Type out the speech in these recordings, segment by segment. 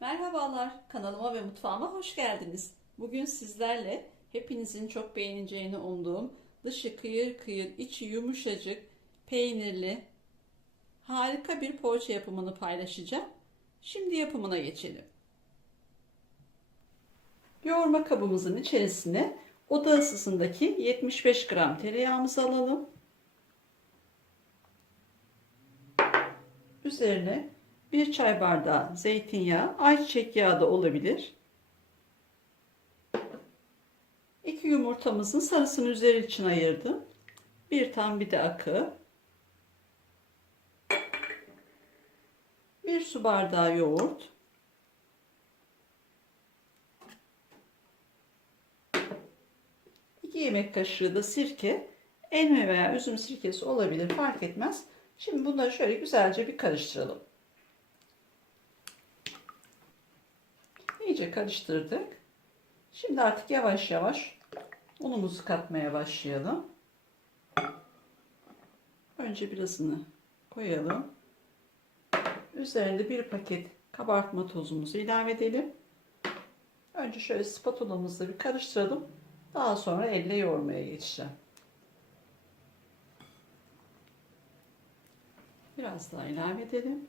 Merhabalar, kanalıma ve mutfağıma hoş geldiniz. Bugün sizlerle hepinizin çok beğeneceğini umduğum dışı kıyır kıyır, içi yumuşacık, peynirli, harika bir poğaça yapımını paylaşacağım. Şimdi yapımına geçelim. Yoğurma kabımızın içerisine oda ısısındaki 75 gram tereyağımızı alalım. Üzerine 1 çay bardağı zeytinyağı, ayçiçek yağı da olabilir. 2 yumurtamızın sarısını üzeri için ayırdım. Bir tam bir de akı. 1 su bardağı yoğurt. 2 yemek kaşığı da sirke. Elma veya üzüm sirkesi olabilir, fark etmez. Şimdi bunları şöyle güzelce bir karıştıralım. İyice karıştırdık. Şimdi artık yavaş yavaş unumuzu katmaya başlayalım. Önce birazını koyalım. Üzerinde bir paket kabartma tozumuzu ilave edelim. Önce şöyle spatulamızla bir karıştıralım. Daha sonra elle yoğurmaya geçeceğim. Biraz daha ilave edelim.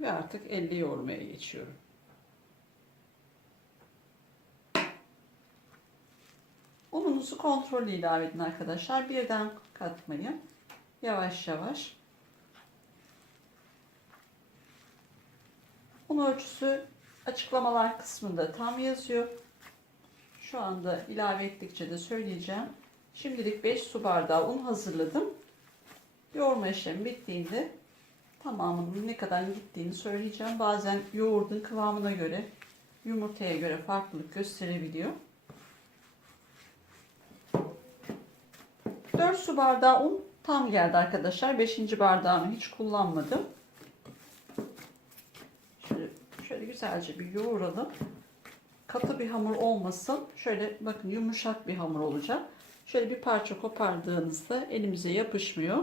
Ve artık elle yoğurmaya geçiyorum. Ununuzu kontrollü ilave edin arkadaşlar. Birden katmayın. Yavaş yavaş. Un ölçüsü açıklamalar kısmında tam yazıyor. Şu anda ilave ettikçe de söyleyeceğim. Şimdilik 5 su bardağı un hazırladım. Yoğurma işlemi bittiğinde tamamının ne kadar gittiğini söyleyeceğim. Bazen yoğurdun kıvamına göre, yumurtaya göre farklılık gösterebiliyor. 4 su bardağı un tam geldi arkadaşlar. 5. bardağını hiç kullanmadım. Şöyle güzelce bir yoğuralım. Katı bir hamur olmasın. Şöyle bakın, yumuşak bir hamur olacak. Şöyle bir parça kopardığınızda elimize yapışmıyor.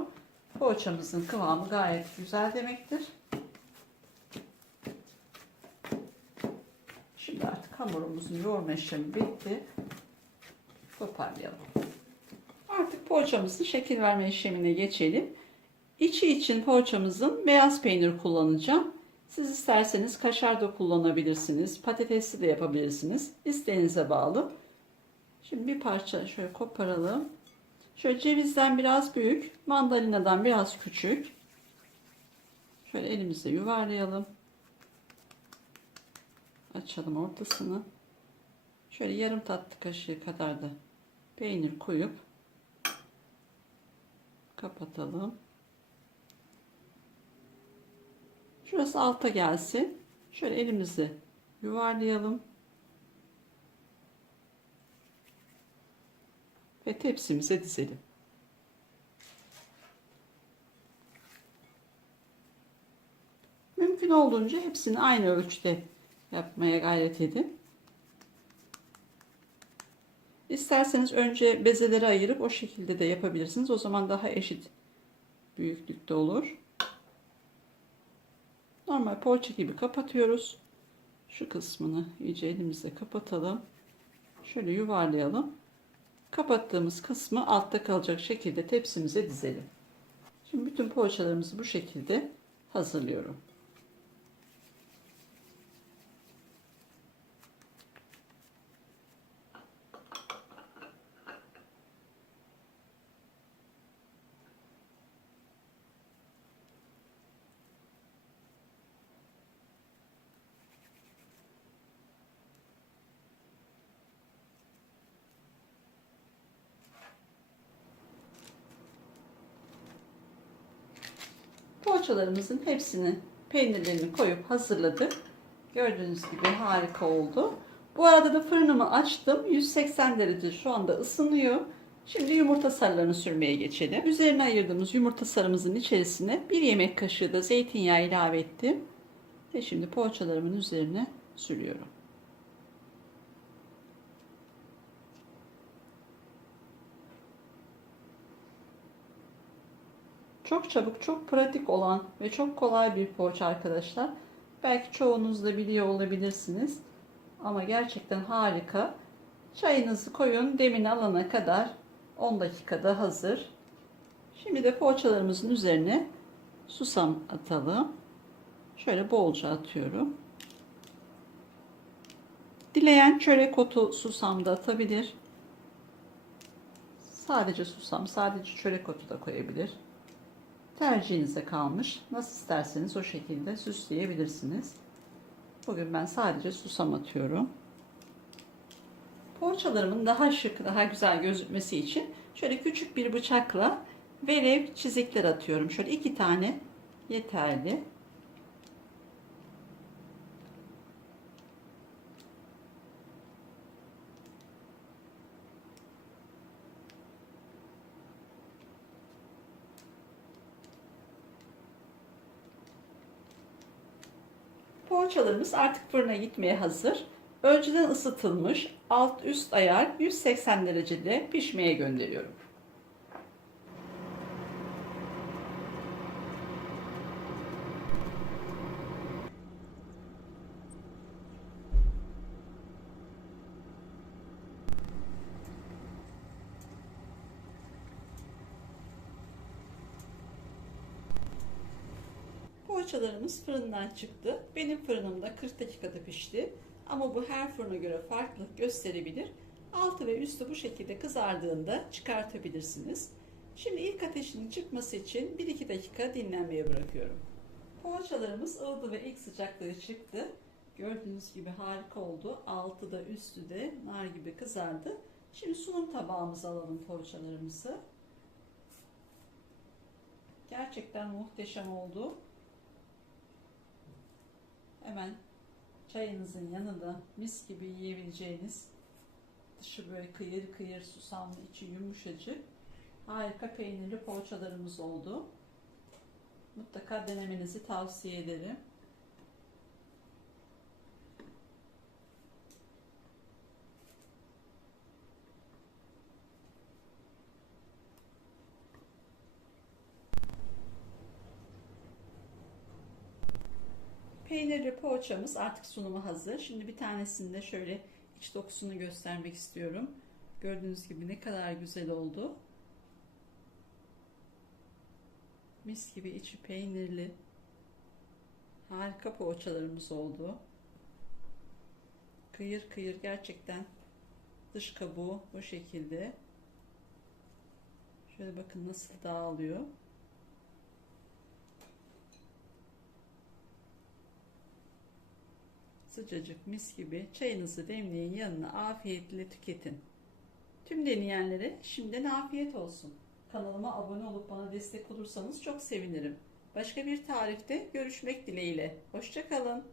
Poğaçamızın kıvamı gayet güzel demektir. Şimdi artık hamurumuzun yoğurma işlemi bitti. Toparlayalım. Artık poğaçamızın şekil verme işlemine geçelim. İçi için poğaçamızın beyaz peynir kullanacağım. Siz isterseniz kaşar da kullanabilirsiniz. Patatesli de yapabilirsiniz. İsteğinize bağlı. Şimdi bir parça şöyle koparalım. Şöyle cevizden biraz büyük, mandalinadan biraz küçük. Şöyle elimizle yuvarlayalım. Açalım ortasını. Şöyle yarım tatlı kaşığı kadar da peynir koyup kapatalım. Şurası alta gelsin. Şöyle elimizi yuvarlayalım. Ve tepsimize dizelim. Mümkün olduğunca hepsini aynı ölçüde yapmaya gayret edin. İsterseniz önce bezeleri ayırıp o şekilde de yapabilirsiniz. O zaman daha eşit büyüklükte olur. Normal poğaça gibi kapatıyoruz. Şu kısmını iyice elimizle kapatalım. Şöyle yuvarlayalım. Kapattığımız kısmı altta kalacak şekilde tepsimize dizelim. Şimdi bütün poğaçalarımızı bu şekilde hazırlıyorum. Poğaçalarımızın hepsini, peynirlerini koyup hazırladık. Gördüğünüz gibi harika oldu. Bu arada da fırınımı açtım. 180 derece şu anda ısınıyor. Şimdi yumurta sarılarını sürmeye geçelim. Üzerine ayırdığımız yumurta sarımızın içerisine 1 yemek kaşığı da zeytinyağı ilave ettim. Ve şimdi poğaçalarımın üzerine sürüyorum. Çok çabuk, çok pratik olan ve çok kolay bir poğaça arkadaşlar. Belki çoğunuz da biliyor olabilirsiniz. Ama gerçekten harika. Çayınızı koyun, demini alana kadar 10 dakikada hazır. Şimdi de poğaçalarımızın üzerine susam atalım. Şöyle bolca atıyorum. Dileyen çörek otu susam da atabilir. Sadece susam, sadece çörek otu da koyabilir. Tercihinize kalmış. Nasıl isterseniz o şekilde süsleyebilirsiniz. Bugün ben sadece susam atıyorum. Poğaçalarımın daha şık, daha güzel gözükmesi için şöyle küçük bir bıçakla verev çizikler atıyorum. Şöyle 2 tane yeterli. Poğaçalarımız artık fırına gitmeye hazır. Önceden ısıtılmış alt üst ayar 180 derecede pişmeye gönderiyorum. Poğaçalarımız fırından çıktı. Benim fırınımda 40 dakikada pişti. Ama bu her fırına göre farklılık gösterebilir. Altı ve üstü bu şekilde kızardığında çıkartabilirsiniz. Şimdi ilk ateşinin çıkması için 1-2 dakika dinlenmeye bırakıyorum. Poğaçalarımız ıldı ve ilk sıcaklığı çıktı. Gördüğünüz gibi harika oldu. Altı da üstü de nar gibi kızardı. Şimdi sunum tabağımıza alalım poğaçalarımızı. Gerçekten muhteşem oldu. Hemen çayınızın yanında mis gibi yiyebileceğiniz, dışı böyle kıyır kıyır susamlı, içi yumuşacık, harika peynirli poğaçalarımız oldu. Mutlaka denemenizi tavsiye ederim. Peynirli poğaçamız artık sunuma hazır. Şimdi bir tanesini de şöyle iç dokusunu göstermek istiyorum. Gördüğünüz gibi ne kadar güzel oldu. Mis gibi içi peynirli. Harika poğaçalarımız oldu. Kıyır kıyır gerçekten, dış kabuğu bu şekilde. Şöyle bakın nasıl dağılıyor. Sıcacık mis gibi, çayınızı demleyin, yanına afiyetle tüketin. Tüm deneyenlere şimdiden afiyet olsun. Kanalıma abone olup bana destek olursanız çok sevinirim. Başka bir tarifte görüşmek dileğiyle. Hoşça kalın.